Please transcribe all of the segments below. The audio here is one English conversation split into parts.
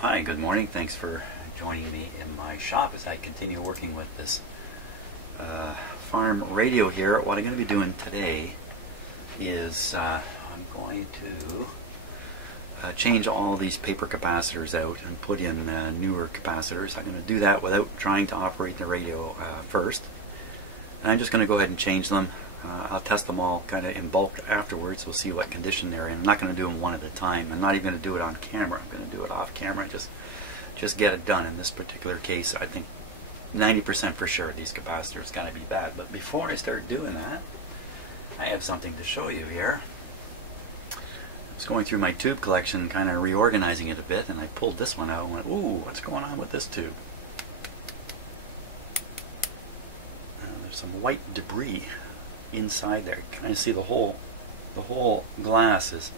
Hi, good morning. Thanks for joining me in my shop as I continue working with this farm radio here. What I'm going to be doing today is I'm going to change all these paper capacitors out and put in newer capacitors. I'm going to do that without trying to operate the radio first. And I'm just going to go ahead and change them. I'll test them all kind of in bulk afterwards. We'll see what condition they're in. I'm not going to do them one at a time. I'm not even going to do it on camera. I'm going to do it off camera. Just get it done. In this particular case, I think 90% for sure these capacitors got to be bad. But before I start doing that, I have something to show you here. I was going through my tube collection, kind of reorganizing it a bit, and I pulled this one out and went, ooh, what's going on with this tube? There's some white debris inside there. You kind of see the whole glass is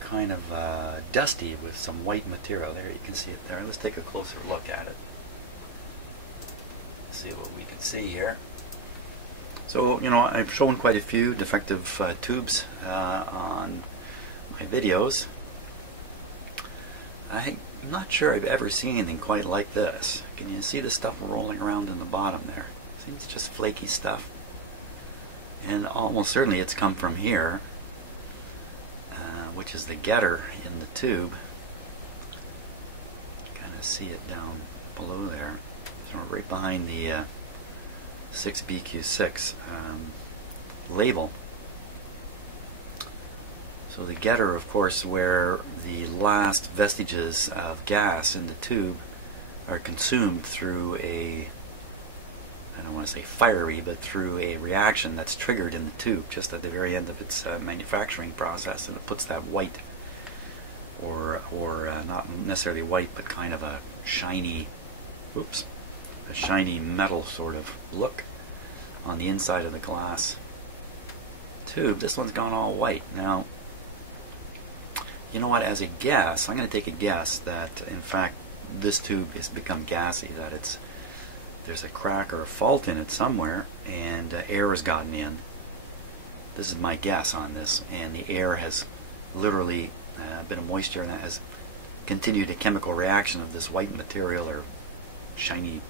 kind of dusty with some white material. There, you can see it there. Let's take a closer look at it. See what we can see here. So, you know, I've shown quite a few defective tubes on my videos. I'm not sure I've ever seen anything quite like this. Can you see the stuff rolling around in the bottom there? See, it's just flaky stuff. And almost certainly it's come from here, which is the getter in the tube. Kind of see it down below there. So right behind the 6BQ6 label. So the getter, of course, where the last vestiges of gas in the tube are consumed through a, I don't want to say fiery, but through a reaction that's triggered in the tube just at the very end of its manufacturing process, and it puts that white, or not necessarily white, but kind of a shiny, a shiny metal sort of look on the inside of the glass tube. This one's gone all white. Now, you know what, as a guess, I'm going to take a guess that in fact this tube has become gassy, that there's a crack or a fault in it somewhere, and air has gotten in. This is my guess on this, and the air has literally a bit of moisture, and that has continued a chemical reaction of this white material or shiny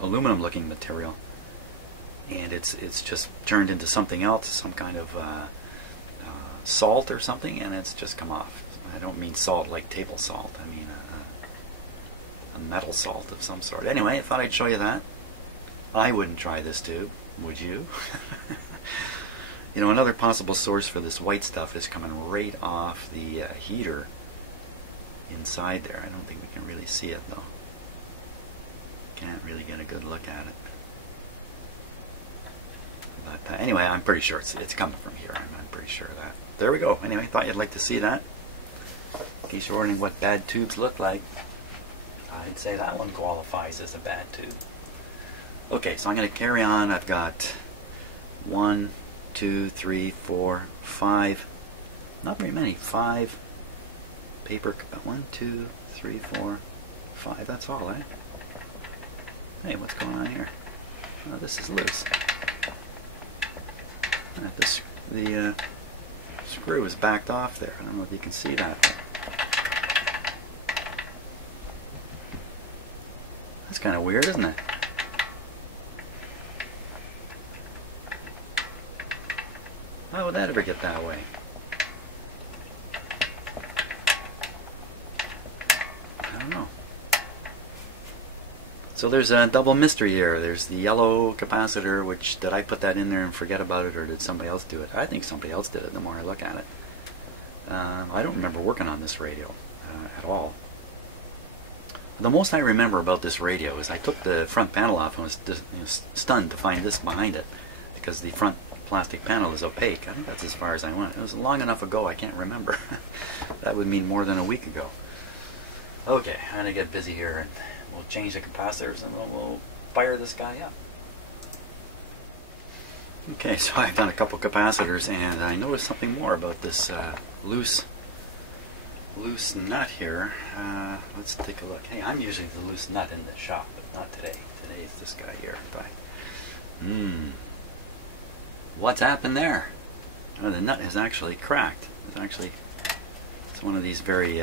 aluminum looking material, and it's just turned into something else, some kind of salt or something, and it's just come off. I don't mean salt like table salt, I mean a metal salt of some sort. Anyway, I thought I'd show you that. I wouldn't try this tube, would you? You know, another possible source for this white stuff is coming right off the heater inside there. I don't think we can really see it though. Can't really get a good look at it. But anyway, I'm pretty sure it's coming from here. I'm pretty sure of that. There we go. Anyway, thought you'd like to see that. In case you're wondering what bad tubes look like, I'd say that one qualifies as a bad tube. Okay, so I'm going to carry on. I've got 1, 2, 3, 4, 5, not very many, 5 paper, 1, 2, 3, 4, 5, that's all, eh? Hey, what's going on here? Oh, this is loose. The screw is backed off there. I don't know if you can see that. That's kind of weird, isn't it? How would that ever get that way? I don't know. So there's a double mystery here. There's the yellow capacitor, did I put that in there and forget about it, or did somebody else do it? I think somebody else did it the more I look at it. I don't remember working on this radio at all. The most I remember about this radio is I took the front panel off and was stunned to find this behind it, because the front plastic panel is opaque. I think that's as far as I went. It was long enough ago I can't remember. That would mean more than a week ago. Okay, I'm going to get busy here and we'll change the capacitors and we'll fire this guy up. Okay, so I've done a couple capacitors and I noticed something more about this loose nut here. Let's take a look. Hey, I'm using the loose nut in the shop, but not today. Today is this guy here. In fact, what's happened there? Oh, the nut has actually cracked. It's actually It's one of these very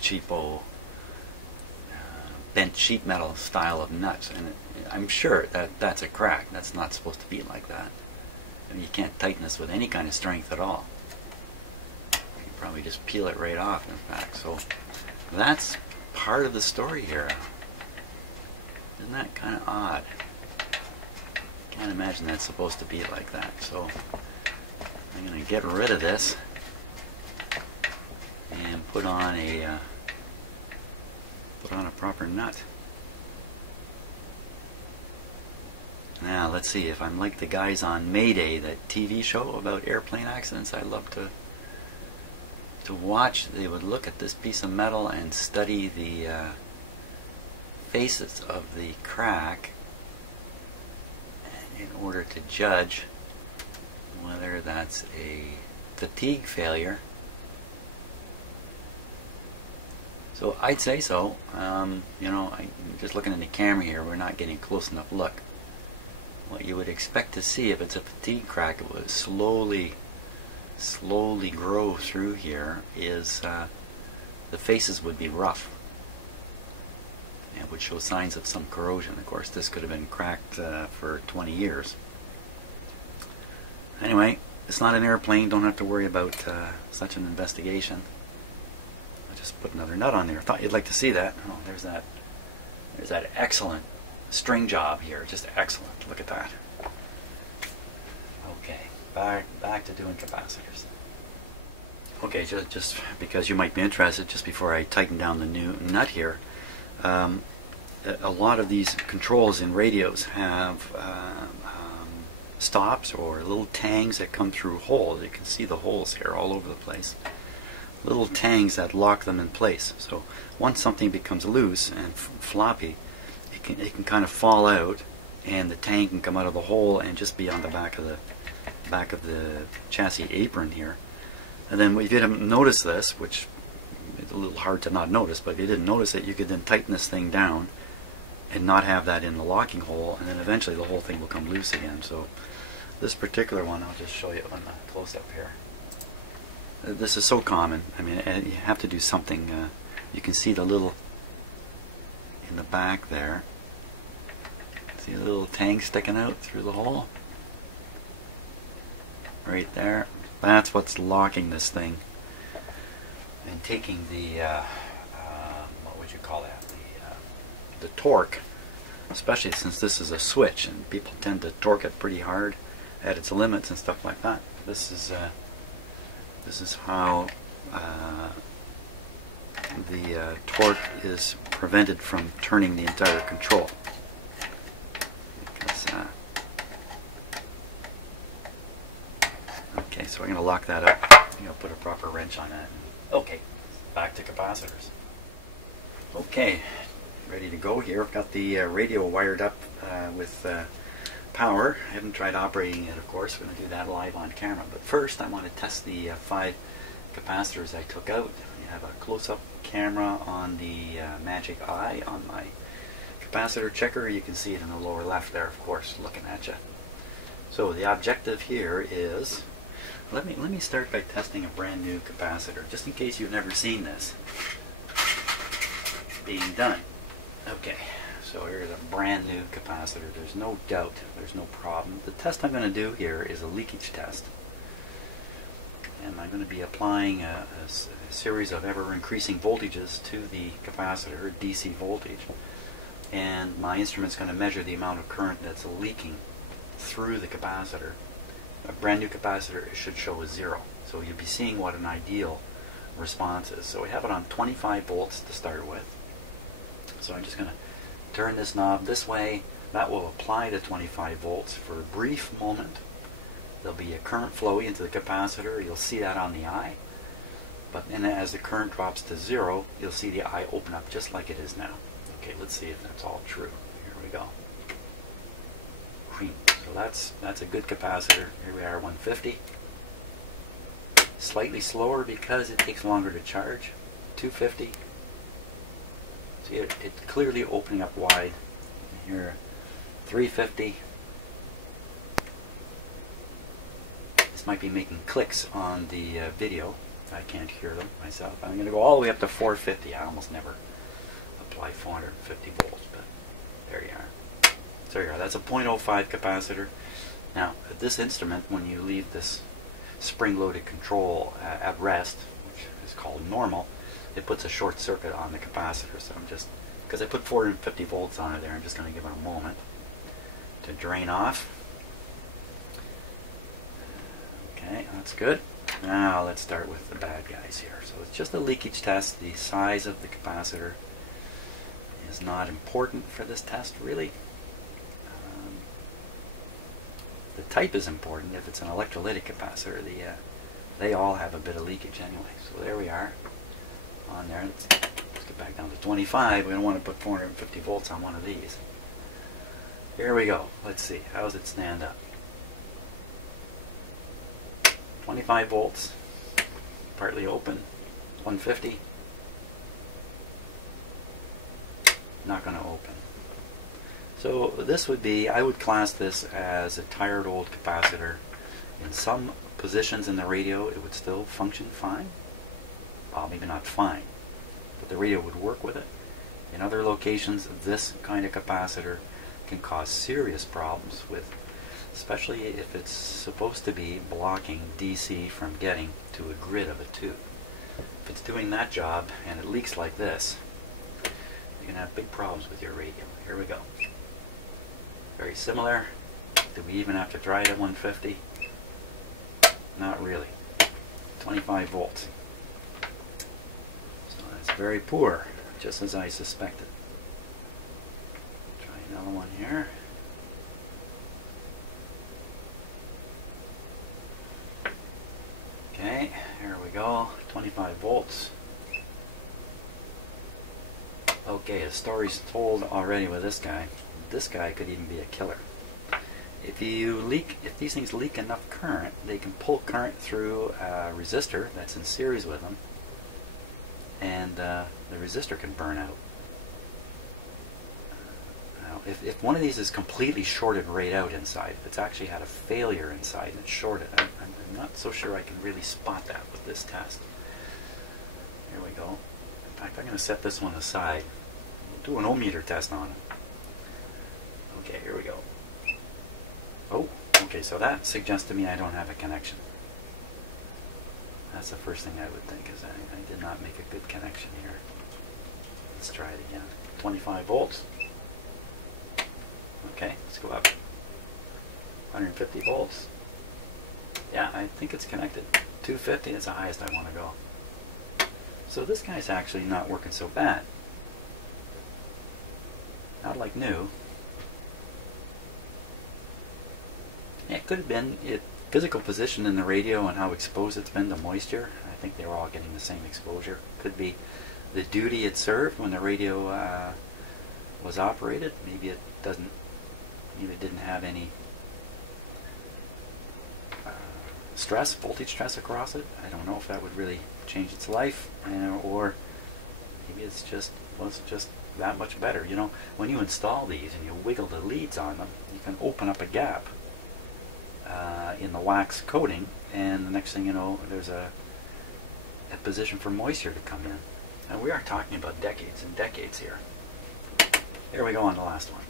cheapo bent sheet metal style of nuts, and I'm sure that that's a crack. That's not supposed to be like that. I mean, you can't tighten this with any kind of strength at all. You probably just peel it right off, in fact. So that's part of the story here. Isn't that kind of odd? Can't imagine that's supposed to be like that. So I'm going to get rid of this and put on a proper nut. Now let's see if I'm like the guys on Mayday, that TV show about airplane accidents. I love to watch. They would look at this piece of metal and study the faces of the crack in order to judge whether that's a fatigue failure. So I'd say so. You know, just looking in the camera here, we're not getting a close enough look. What you would expect to see if it's a fatigue crack, it would slowly grow through here, is the faces would be rough and would show signs of some corrosion. Of course, this could have been cracked for 20 years. Anyway, it's not an airplane. Don't have to worry about such an investigation. I'll just put another nut on there. Thought you'd like to see that. Oh, there's that excellent string job here. Just excellent. Look at that. Okay, back to doing capacitors. Okay, just because you might be interested, just before I tighten down the new nut here, a lot of these controls in radios have stops or little tangs that come through holes. You can see the holes here all over the place. Little tangs that lock them in place. So once something becomes loose and floppy, it can kind of fall out, and the tang can come out of the hole and just be on the back of the chassis apron here. And then if you didn't notice this, which is a little hard to not notice, but if you didn't notice it, you could then tighten this thing down and not have that in the locking hole, and then eventually the whole thing will come loose again. So this particular one, I'll just show you on the close-up here. This is so common. I mean, you have to do something. You can see the little, in the back there, see a little tang sticking out through the hole? Right there. That's what's locking this thing and taking the, what would you call that? The torque, especially since this is a switch and people tend to torque it pretty hard at its limits and stuff like that. This is how the torque is prevented from turning the entire control. Because, okay, so I'm going to lock that up. I'm going to put a proper wrench on that. Okay, back to capacitors. Okay, ready to go here. I've got the radio wired up with power. I haven't tried operating it, of course. We're going to do that live on camera. But first, I want to test the 5 capacitors I took out. I have a close-up camera on the Magic Eye on my capacitor checker. You can see it in the lower left there, of course, looking at you. So the objective here is, let me start by testing a brand new capacitor, just in case you've never seen this being done. Okay, so here's a brand new capacitor. There's no doubt, there's no problem. The test I'm going to do here is a leakage test. And I'm going to be applying a series of ever-increasing voltages to the capacitor, DC voltage. And my instrument's going to measure the amount of current that's leaking through the capacitor. A brand new capacitor should show a 0. So you'll be seeing what an ideal response is. So we have it on 25 volts to start with. So I'm just going to turn this knob this way. That will apply the 25 volts for a brief moment. There'll be a current flow into the capacitor. You'll see that on the eye. But then as the current drops to 0, you'll see the eye open up just like it is now. Okay, let's see if that's all true. Here we go. So that's a good capacitor. Here we are, 150. Slightly slower because it takes longer to charge. 250. See, it's clearly opening up wide. Here, 350. This might be making clicks on the video. I can't hear them myself. I'm going to go all the way up to 450. I almost never apply 450 volts, but there you are. So here, that's a 0.05 capacitor. Now, at this instrument, when you leave this spring-loaded control at rest, which is called normal, it puts a short circuit on the capacitor. So I'm just, because I put 450 volts on it there, I'm just going to give it a moment to drain off. Okay, that's good. Now let's start with the bad guys here. So it's just a leakage test. The size of the capacitor is not important for this test, really. The type is important. If it's an electrolytic capacitor, they all have a bit of leakage anyway. So there we are on there. Let's get back down to 25. We don't want to put 450 volts on one of these. Here we go. Let's see. How does it stand up? 25 volts, partly open, 150, not going to open. So this would be, I would class this as a tired old capacitor. In some positions in the radio it would still function fine. Well, maybe not fine, but the radio would work with it. In other locations, this kind of capacitor can cause serious problems with, especially if it's supposed to be blocking DC from getting to a grid of a tube. If it's doing that job and it leaks like this, you're going to have big problems with your radio. Here we go. Very similar. Do we even have to try it at 150? Not really. 25 volts. So that's very poor, just as I suspected. Try another one here. Okay, here we go, 25 volts. Okay, a story's told already with this guy. This guy could even be a killer. If these things leak enough current, they can pull current through a resistor that's in series with them, and the resistor can burn out. Now, if one of these is completely shorted right out inside, if it's actually had a failure inside and it's shorted, I'm not so sure I can really spot that with this test. Here we go. In fact, I'm going to set this one aside. We'll do an ohm meter test on it. Okay, here we go. Oh, okay, so that suggests to me I don't have a connection. That's the first thing I would think, is I did not make a good connection here. Let's try it again. 25 volts. Okay, let's go up. 150 volts. Yeah, I think it's connected. 250 is the highest I want to go. So this guy's actually not working so bad. Not like new. It could have been physical position in the radio and how exposed it's been to moisture. I think they were all getting the same exposure. Could be the duty it served when the radio was operated. Maybe it doesn't. Maybe it didn't have any stress, voltage stress across it. I don't know if that would really change its life, or maybe it's was just that much better. You know, when you install these and you wiggle the leads on them, you can open up a gap in the wax coating, and the next thing you know, there's a position for moisture to come in. And we are talking about decades and decades here. Here we go on the last one.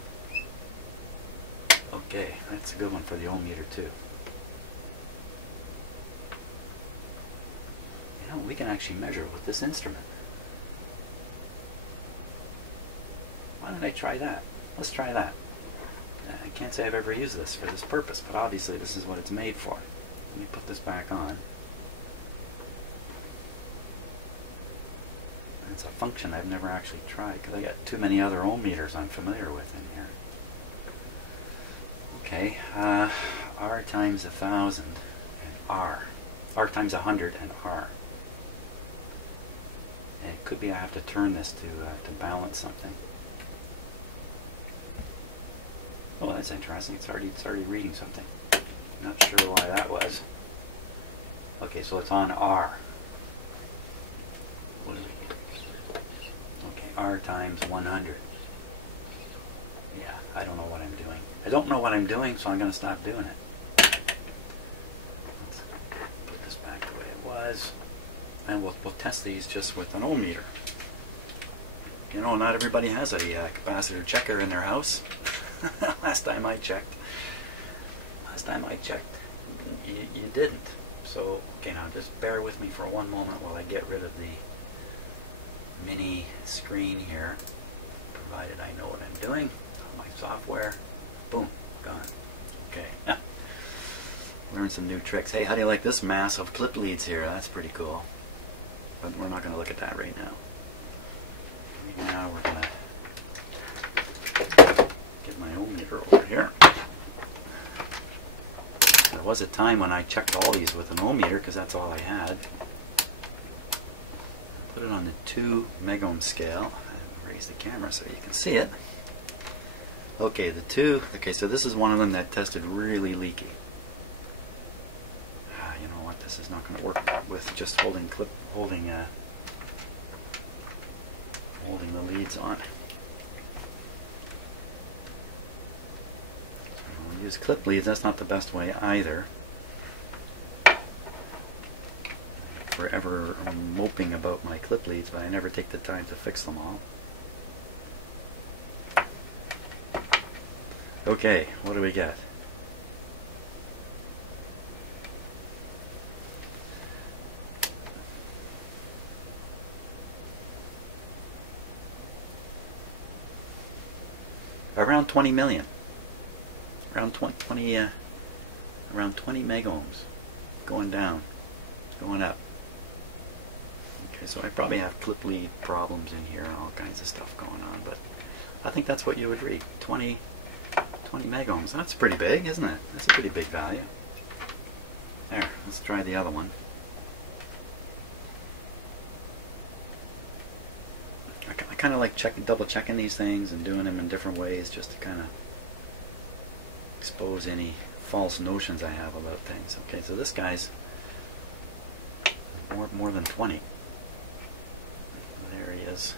Okay, that's a good one for the ohm meter too. You know, we can actually measure with this instrument. Why don't I try that? Let's try that. I can't say I've ever used this for this purpose, but obviously this is what it's made for. Let me put this back on. It's a function I've never actually tried because I got too many other ohm meters I'm familiar with in here. Okay, R times 1,000 and R. R times 100 and R. And it could be I have to turn this to balance something. Oh, that's interesting. It's already reading something. Not sure why that was. Okay, so it's on R. What is it? Okay, R times 100. Yeah, I don't know what I'm doing. I don't know what I'm doing, so I'm going to stop doing it. Let's put this back the way it was. and we'll test these just with an ohm meter. You know, not everybody has a capacitor checker in their house. Last time I checked, you didn't. So, okay, now just bear with me for one moment while I get rid of the mini screen here, provided I know what I'm doing. My software, boom, gone. Okay. Learn some new tricks. Hey, how do you like this mass of clip leads here? That's pretty cool. But we're not going to look at that right now. Now we're going to get my ohm meter over here. There was a time when I checked all these with an ohm meter because that's all I had. Put it on the 2 megohm scale. Raise the camera so you can see it. Okay, the 2. Okay, so this is one of them that tested really leaky. You know what? This is not going to work with just holding the leads on. We'll use clip leads. That's not the best way either. Forever moping about my clip leads, but I never take the time to fix them all. Okay, what do we get? Around 20 million. Around 20 megohms. Going down. Going up. Okay, so I probably have clip lead problems in here and all kinds of stuff going on, but I think that's what you would read. 20 megohms. That's pretty big, isn't it? That's a pretty big value. There, let's try the other one. I kind of like double checking these things and doing them in different ways just to kind of expose any false notions I have about things. Okay, so this guy's more than 20. There he is.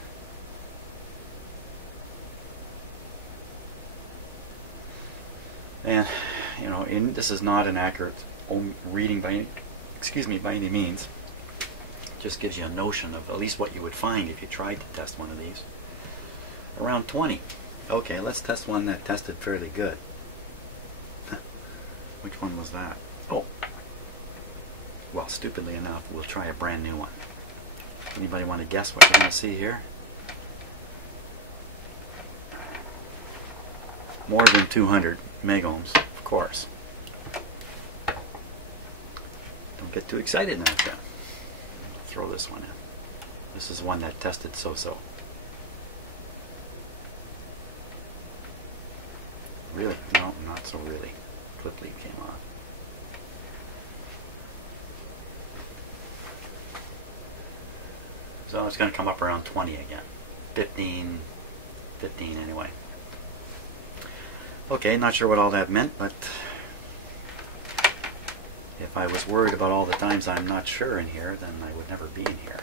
And you know, this is not an accurate reading by any means. Just gives you a notion of at least what you would find if you tried to test one of these. Around 20. Okay, let's test one that tested fairly good. Which one was that? Oh. Well, stupidly enough, we'll try a brand new one. Anybody want to guess what you're going to see here? More than 200 megohms, of course. Don't get too excited now, then. Throw this one in. This is one that tested so-so. Really? No, not so really. Clip lead came on. So it's going to come up around 20 again. 15 anyway. Okay, not sure what all that meant, but if I was worried about all the times I'm not sure in here, then I would never be in here.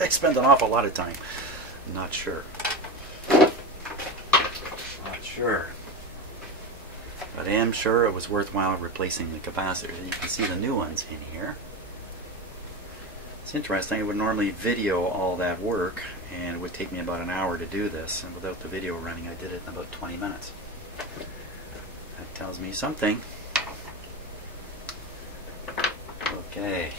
I spend an awful lot of time not sure. Not sure. But I am sure it was worthwhile replacing the capacitors. And you can see the new ones in here. It's interesting. I would normally video all that work, and it would take me about an hour to do this. And without the video running, I did it in about 20 minutes. That tells me something. Okay.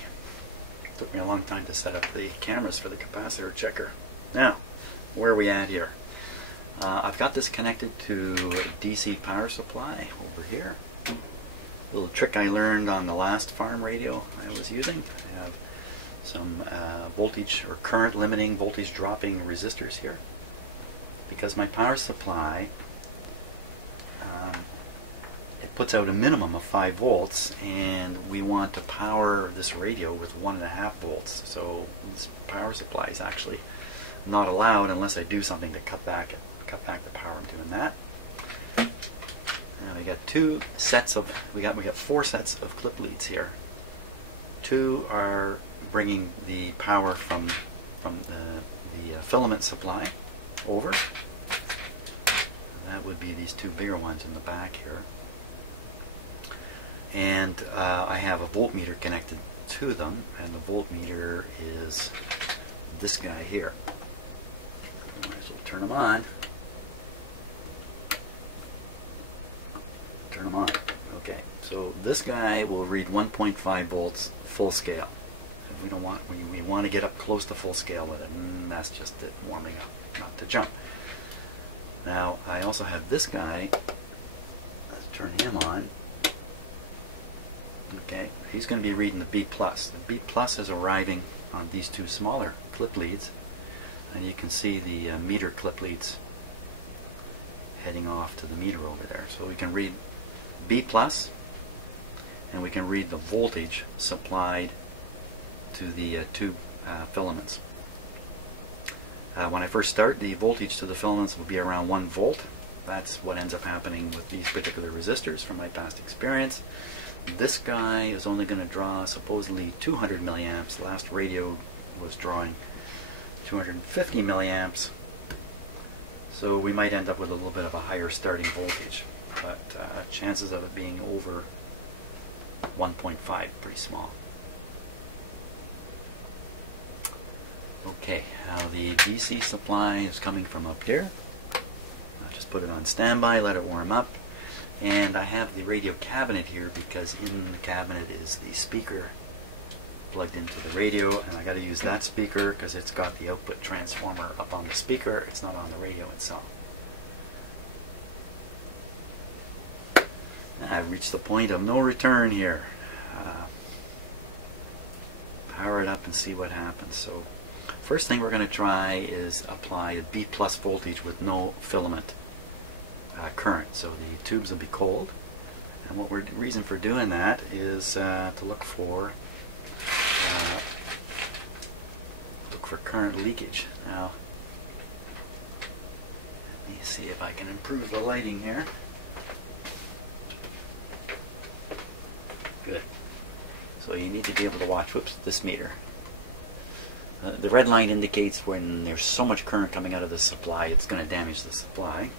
It took me a long time to set up the cameras for the capacitor checker. Now, where are we at here? I've got this connected to a DC power supply over here. A little trick I learned on the last farm radio I was using. I have some voltage or current limiting, voltage dropping resistors here. Because my power supply, it puts out a minimum of 5 volts, and we want to power this radio with 1.5 volts. So this power supply is actually not allowed unless I do something to cut back the power. I'm doing that. And we got we got 4 sets of clip leads here. 2 are bringing the power from the filament supply over. And that would be these 2 bigger ones in the back here. And I have a voltmeter connected to them, and the voltmeter is this guy here. Might as well turn them on. Turn them on. Okay, so this guy will read 1.5 volts full scale. And we don't want, we want to get up close to full scale with it, and that's just it warming up, not to jump. Now I also have this guy. Let's turn him on. Okay, he's going to be reading the B+. The B+ is arriving on these two smaller clip leads, and you can see the meter clip leads heading off to the meter over there. So we can read B+, and we can read the voltage supplied to the tube filaments. When I first start, the voltage to the filaments will be around 1 volt. That's what ends up happening with these particular resistors from my past experience. This guy is only going to draw supposedly 200 milliamps. The last radio was drawing 250 milliamps. So we might end up with a little bit of a higher starting voltage, but chances of it being over 1.5 pretty small. Okay, now the DC supply is coming from up here. I'll just put it on standby, let it warm up. And I have the radio cabinet here because in the cabinet is the speaker plugged into the radio, and I got to use that speaker because it's got the output transformer up on the speaker. It's not on the radio itself. I've reached the point of no return here. Power it up and see what happens. So first thing we're going to try is apply a B+ voltage with no filament current. So the tubes will be cold, and what the reason for doing that is to look for current leakage. Now let me see if I can improve the lighting here. Good. So you need to be able to watch, whoops, this meter. The red line indicates when there's so much current coming out of the supply, it's going to damage the supply.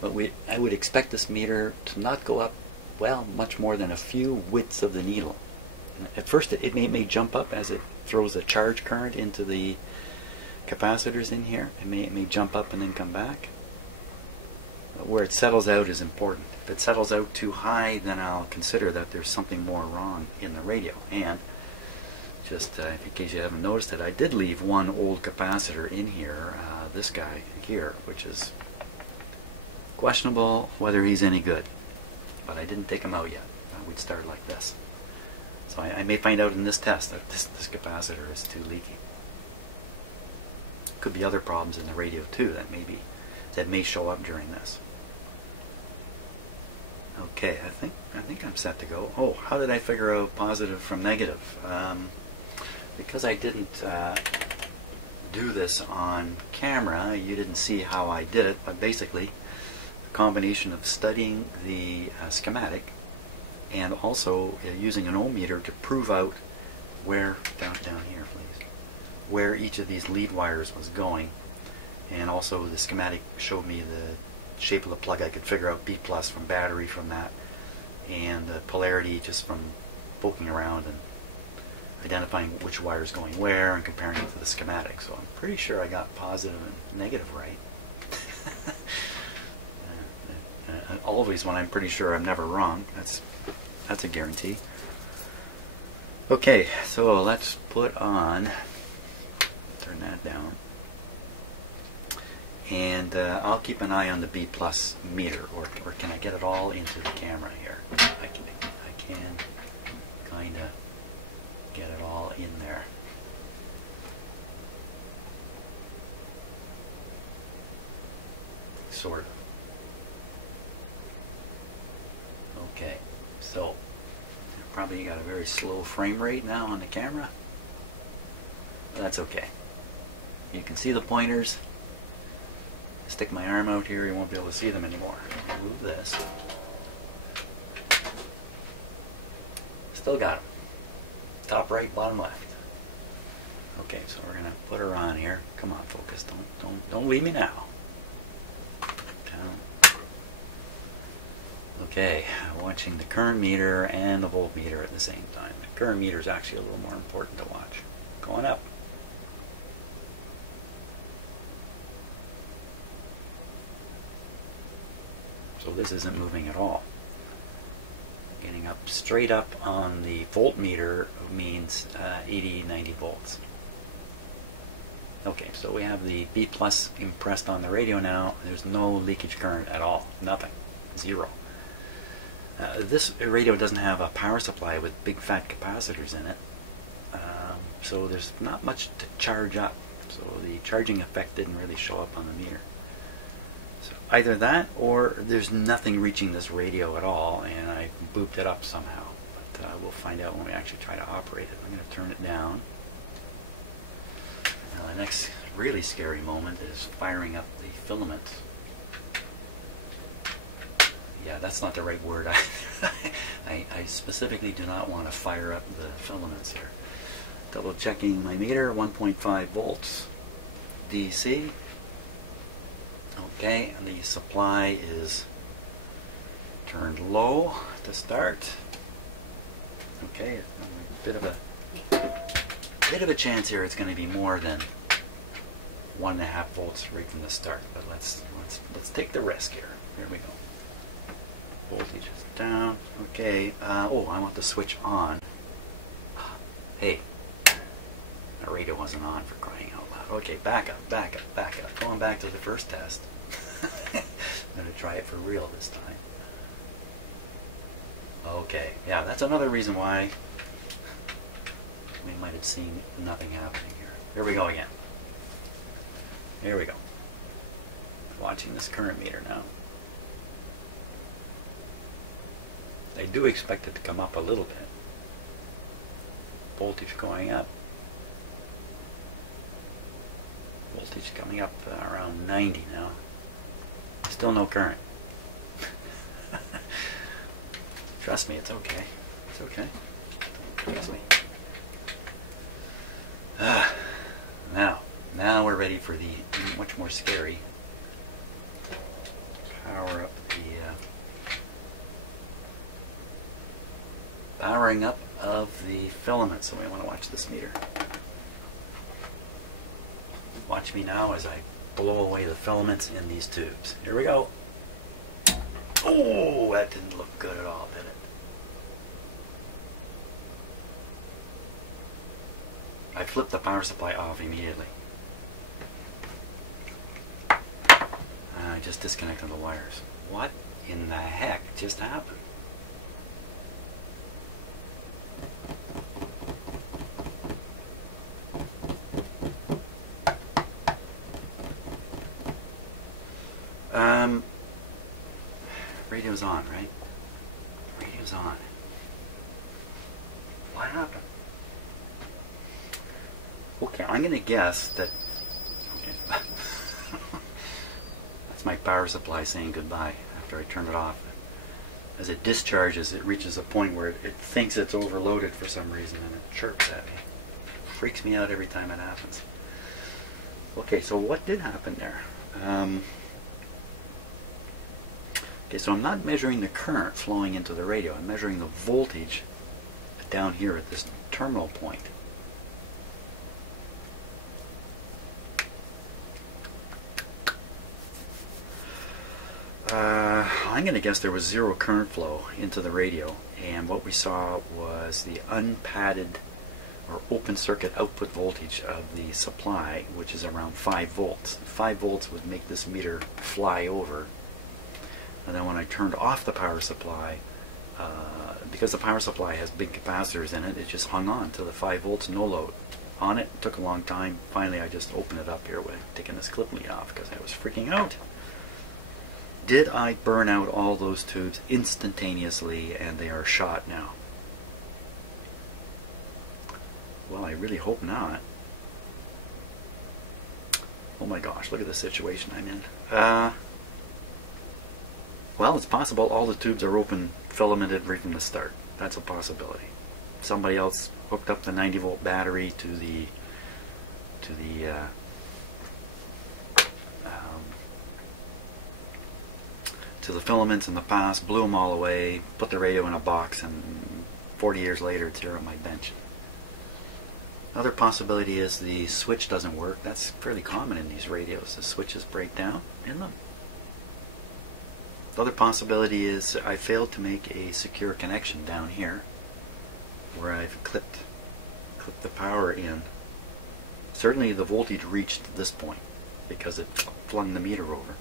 But I would expect this meter to not go up, well, much more than a few widths of the needle. At first it may jump up as it throws a charge current into the capacitors in here. It may jump up and then come back. But where it settles out is important. If it settles out too high, then I'll consider that there's something more wrong in the radio. And just in case you haven't noticed it, I did leave one old capacitor in here, this guy here, which is questionable whether he's any good. But I didn't take him out yet. We'd start like this. So I may find out in this test that this capacitor is too leaky. Could be other problems in the radio too that may show up during this. Okay, I think I'm set to go. Oh, how did I figure out positive from negative? Because I didn't do this on camera, you didn't see how I did it, but basically a combination of studying the schematic and also using an ohm meter to prove out where, down here please, where each of these lead wires was going, and also the schematic showed me the shape of the plug. I could figure out B+ from battery from that, and the polarity just from poking around and identifying which wire is going where and comparing it to the schematic. So I'm pretty sure I got positive and negative right. Always when I'm pretty sure I'm never wrong. That's a guarantee. Okay, so let's put on, turn that down, and I'll keep an eye on the B+ meter, or can I get it all into the camera here? I can kind of get it all in there. Sort of. Okay, so probably got a very slow frame rate now on the camera. But that's okay. You can see the pointers. Stick my arm out here, you won't be able to see them anymore. Move this. Still got them. Top right, bottom left. Okay, so we're gonna put her on here. Come on, focus. Don't leave me now. Down. Okay, watching the current meter and the voltmeter at the same time. The current meter is actually a little more important to watch. Going up. So this isn't moving at all. Getting up straight up on the voltmeter means 80, 90 volts. Okay, so we have the B plus impressed on the radio now. There's no leakage current at all. Nothing. Zero. This radio doesn't have a power supply with big fat capacitors in it. So there's not much to charge up. So the charging effect didn't really show up on the meter. So either that or there's nothing reaching this radio at all and I booped it up somehow. But we'll find out when we actually try to operate it. I'm going to turn it down. Now the next really scary moment is firing up the filaments. Yeah, that's not the right word. I specifically do not want to fire up the filaments here. Double checking my meter, 1.5 volts DC. Okay, and the supply is turned low to start. Okay, a bit of a chance here it's going to be more than 1.5 volts right from the start, but let's take the risk here. Here we go. Voltage is down. Okay. Oh, I want the switch on. Hey, the radio wasn't on, for crying out loud. Okay, back up. Going back to the first test. I'm going to try it for real this time. Okay, yeah, that's another reason why we might have seen nothing happening here. Here we go again. Here we go. Watching this current meter now. I do expect it to come up a little bit. Voltage going up. Voltage coming up around 90 now. Still no current. Trust me, it's okay. It's okay. Trust me. Now we're ready for the much more scary. Power up the powering up of the filament. So we want to watch this meter. Watch me now as I blow away the filaments in these tubes. Here we go. Oh, that didn't look good at all, did it? I flipped the power supply off immediately. I just disconnected the wires. What in the heck just happened? Radio's on, right? Radio's on. What happened? Okay, I'm going to guess that... Okay. That's my power supply saying goodbye after I turn it off. As it discharges, it reaches a point where it thinks it's overloaded for some reason and it chirps at me. Freaks me out every time it happens. Okay, so what did happen there? Okay, so I'm not measuring the current flowing into the radio. I'm measuring the voltage down here at this terminal point. I'm going to guess there was zero current flow into the radio, and what we saw was the unpadded or open circuit output voltage of the supply, which is around 5 volts. 5 volts would make this meter fly over. And then when I turned off the power supply, because the power supply has big capacitors in it, it just hung on to the 5 volts, no load on it. It took a long time. Finally, I just opened it up here with taking this clip lead off because I was freaking out. Did I burn out all those tubes instantaneously and they are shot now? Well, I really hope not. Oh my gosh, look at the situation I'm in. Well, it's possible all the tubes are open, filamented right from the start. That's a possibility. Somebody else hooked up the 90 volt battery to the to the filaments in the past, blew them all away, put the radio in a box, and 40 years later it's here on my bench. Another possibility is the switch doesn't work. That's fairly common in these radios. The switches break down in them. The other possibility is I failed to make a secure connection down here where I've clipped the power in. Certainly the voltage reached this point because it flung the meter over.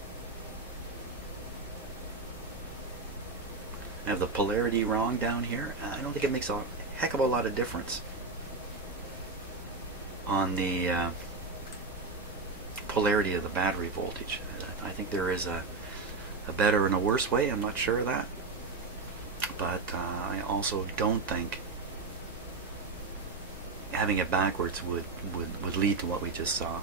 I have the polarity wrong down here. I don't think it makes a heck of a lot of difference on the polarity of the battery voltage. I think there is a better and a worse way. I'm not sure of that. But I also don't think having it backwards would lead to what we just saw.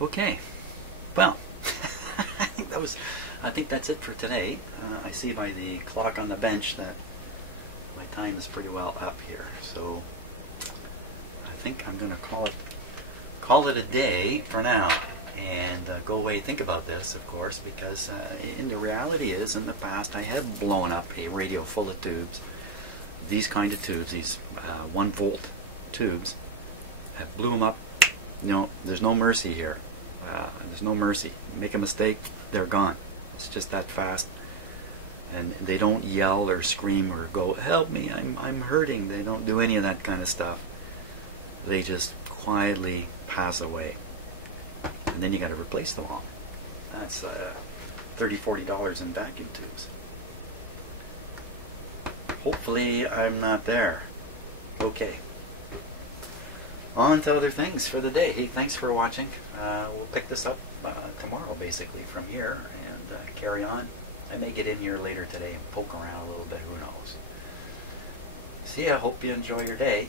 Okay, well, I think that's it for today. I see by the clock on the bench that my time is pretty well up here, so I think I'm going to call it a day for now, and go away, think about this, of course, because the reality is, in the past I have blown up a radio full of tubes, these kind of tubes, these 1 volt tubes. I blew them up. No, there's no mercy here. There's no mercy. Make a mistake, they're gone. It's just that fast. And they don't yell or scream or go, help me, I'm hurting. They don't do any of that kind of stuff. They just quietly pass away. And then you got to replace them all. That's $30–40 in vacuum tubes. Hopefully I'm not there. Okay. On to other things for the day. Hey, thanks for watching. We'll pick this up tomorrow, basically, from here, and carry on. I may get in here later today and poke around a little bit, who knows. See ya, hope you enjoy your day.